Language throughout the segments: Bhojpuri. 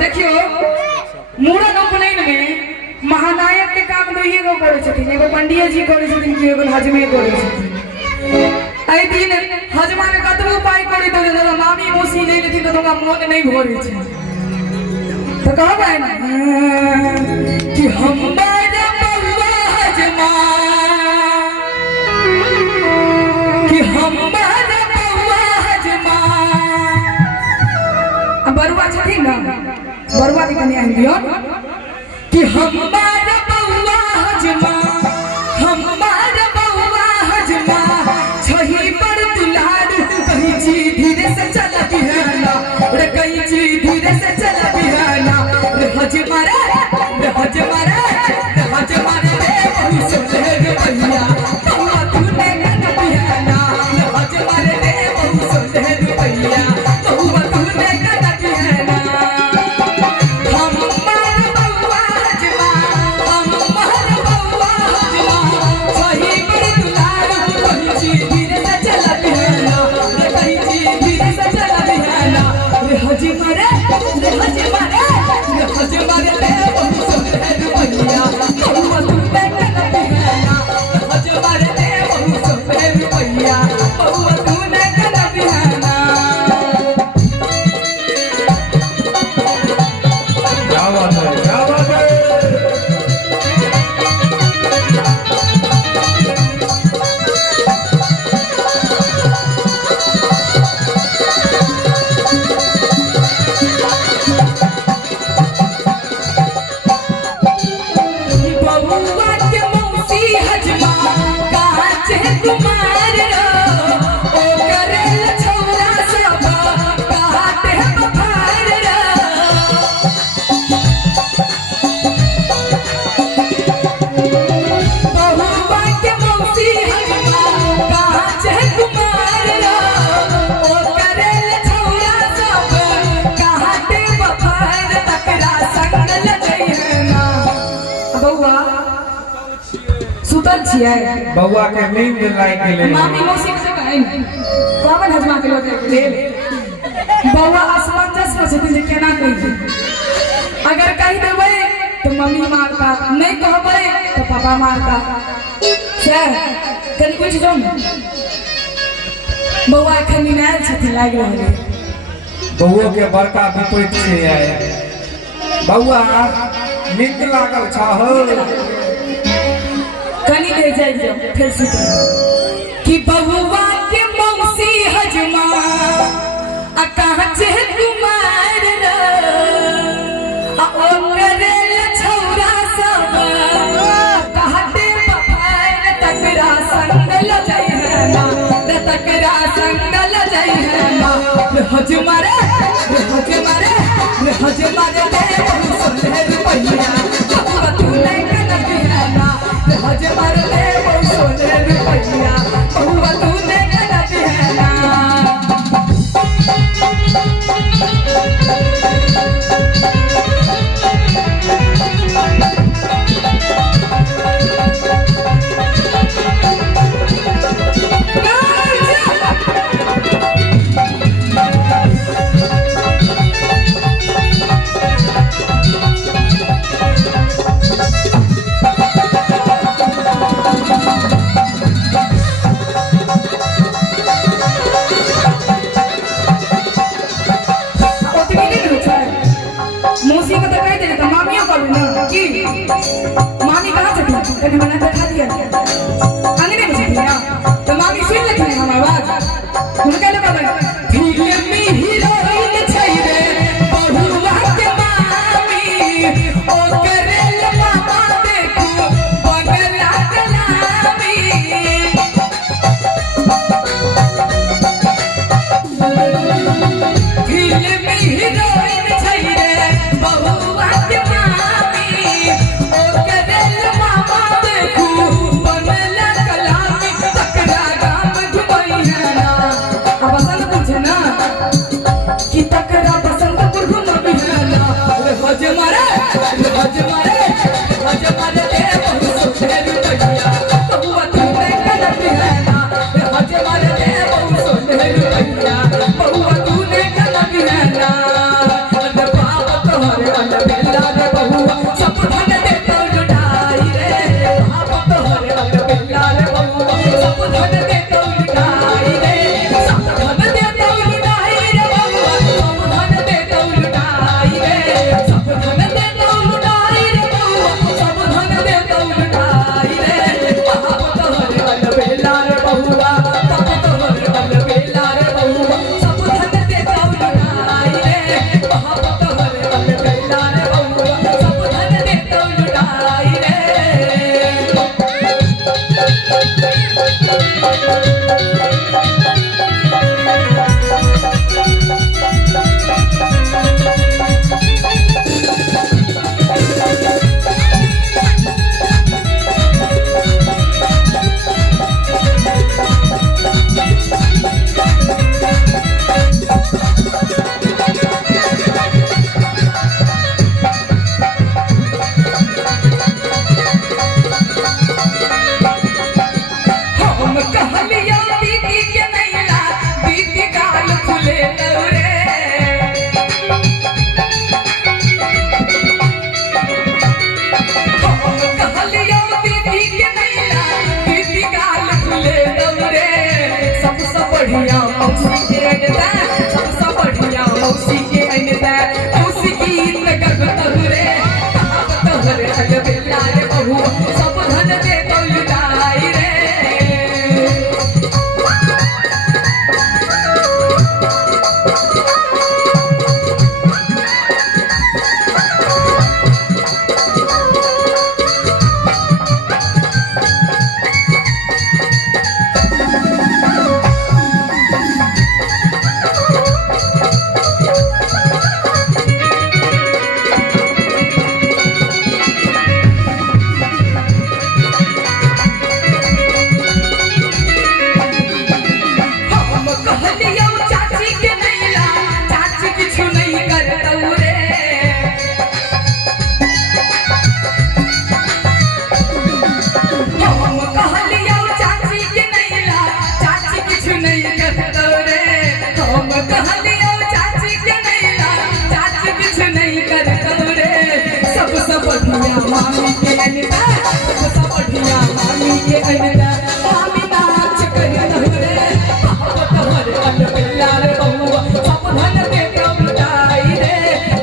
देखियो मूरन उपनयन में महानायक के काम तो ये करे छथिन, एगो पंडित जी करे छथिन कि एगो हजमे करे छथिन। आई दिन हजमा ने कतबो पाई करे तो मामी मौसी नहीं लेथिन तो तोका मन नहीं भरे छै। तो कहबै ना कि हमारा बउआ हजमा, कि हमारा बउआ हजमा। अब बरुआ छथिन ना, बरुआ के कन्या दियो कि हमारा बउआ हजमा, हमारा बउआ हजमा, छही पर दुलार कहीं जी धीरे से चला बिहाना, रे कहीं जी धीरे से चला बिहाना, रे हजमा रे, रे हजमा रे, रे हजमा रे बहु सोले रे भैया, बउआ तूने कन बिहाना, रे हजमा रे बहु सोले रे भैया, बउआ तूने कन बिहाना। बउआ के नींद लाग गेले, मामी मौसी से कहै कौन हजमा के लोग ले बउआ असमंजस में छथिन जे केना कहि। अगर कहि देबै तो मम्मी मारता, नहीं कहबै तो पापा मारता। सर कनी कुछ जो बउआ एखन निनायल छथिन लाग रहलै, बउआ के बड़का विपरीत छै आय। बउआ नींद लागल छ कनी दे जाइए फिर सुत कि बउआ के मौसी हजमा आ कहाँ छे कुमार रे आ ओकरे छौरा सब कहते बफार तकरा संग ल जाई है ना, रे तकरा संग ल जाई है ना, रे हजमा रे, रे हजमा रे, रे हजमा रे बहु सोले रे भैया, बउआ तू नहीं कन बिहाना, रे हजमा रे बहु सोले रे भैया, बउआ तू नहीं कन बिहाना। मौसी को तो कह दे तो मामियों को भी ना कि मामी कहाँ छथि कने मना दिखा दिया अंगने में छथि ना, तो मामी सुन लेथि हमर बात। हुनका ले कहबै फिल्मी हीरोइन छै रे बहुआ के मामी, ओ करेल मामा देखो बगला कलामी, फिल्मी हीरोइन छै रे बहुआ के मामी, ओ करेल मामा देखो बगला कलामी, तकरा गाम घुमई है ना। अब वाला बेला रे बहुआ सब धन दे तो लुटाई रे आप तोहर वाला बेला रे बहुआ सब धन दे तो लुटाई रे सब धन दे तो लुटाई रे बहुआ सब धन दे तो लुटाई रे सब धन दे तो लुटाई रे बहुआ सब धन दे तो लुटाई रे आप तोहर वाला बेला रे बहुआ सब तोहर वाला बेला रे बहुआ सब धन दे तो लुटाई रे आप तोहर वाला बेला रे बहुआ सब धन दे तो लुटाई रे हम कहलिया दीदी के नैला दीदी गाल फुले लौरे हम कहलिया दीदी के नैला दीदी गाल फुले लौरे सबसे बढ़िया मौसी के अनदा सबसे बढ़िया मौसी के अनदा मौसी गीत गगतहुरे तोहरे हल बेला रे बहु सब धन दे तो लुटाई रे हम कहलिया चाची के नैला चाची किछु नहीं करतौ रे हम कहलिया चाची के नैला चाची किछु नहीं करतौ रे हम कहलिया चाची के नैला चाची किछु नहीं करतौ रे सबसे बढ़िया मामी के अनदा सबसे बढ़िया मामी के अनदा मामी नाच करतौ रे आप तोहर वाला बेला रे बहुआ सब धन दे तो लुटाई रे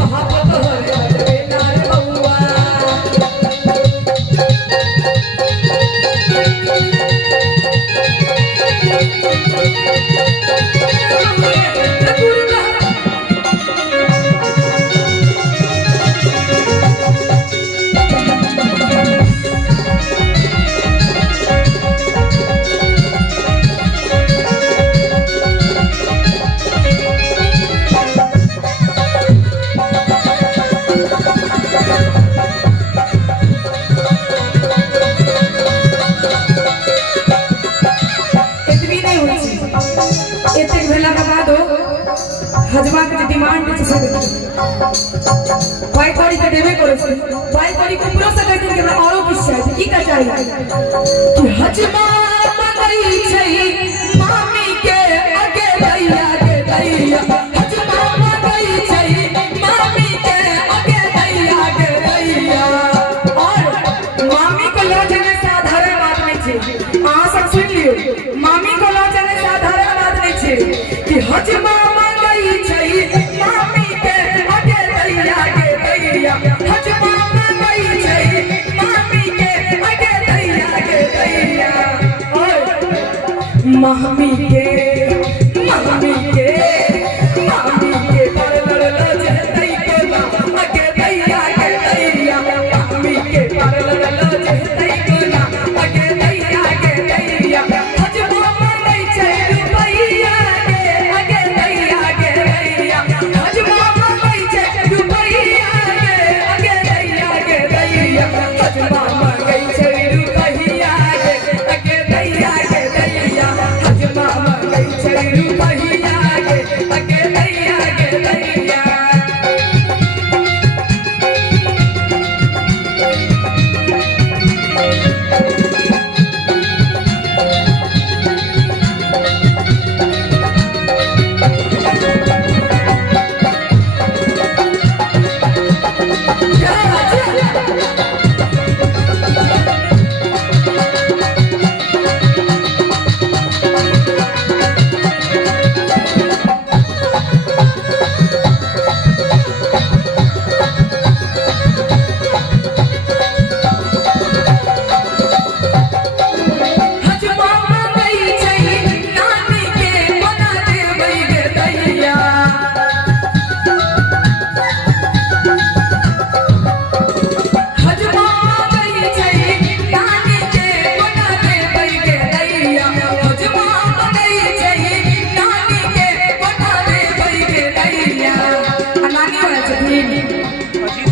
आप तोहर वाला बेला रे बहुआ एतबी नहीं होई छी एतेक भेला के बादो हजमा के डिमांड छै से पाई कौड़ी के देबे करे छै पाई कौड़ी कुपरो से कहै छै कि हमरा औरो किछ चाही की का चाही कि हजमा मंगई छै मामी के आगे दैया के दैया हजमा मंगई छै मामी के आगे दैया के दैया और मामी को ले जाने साधारण बात नहीं छै अहाँ सब सुन लियो मामी को ले जाने साधारण बात नहीं छै कि हजमा मंगई छै मामी के आगे दैया के दैया हजमा मंगई छै मामी के आगे दैया के दैया और मामी के मामी के परलर ल जतई के आगे दैया के दैया मामी के परलर ल जतई के आगे दैया के दैया हजमा मंगई छै रुपैया के आगे दैया के दैया हजमा मंगई छै रुपैया के आगे दैया के दैया हजमा मंगई छै रुपैया के आगे दैया के दैया हजमा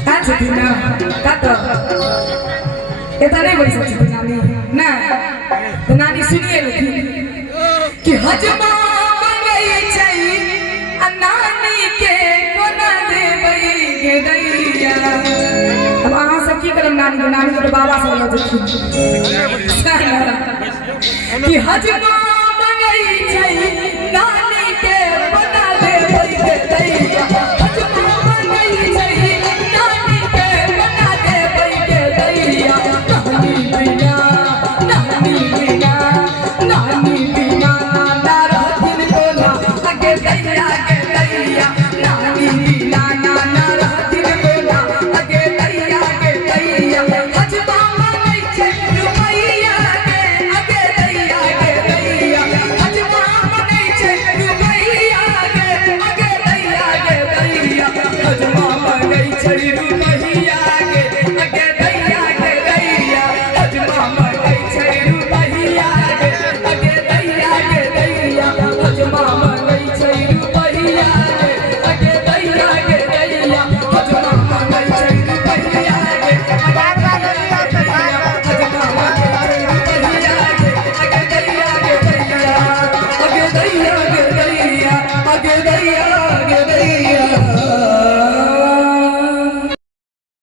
हाँ छुट्टी ना का तो इतना नहीं बोल सकती नानी ना तो नानी सुनिए कि हजमा मंगई चाहिए नानी के कोना देवई के दैया अब आहाँ सब की करम नानी को तो बाबा से बोलो कि हजमा मंगई चाहिए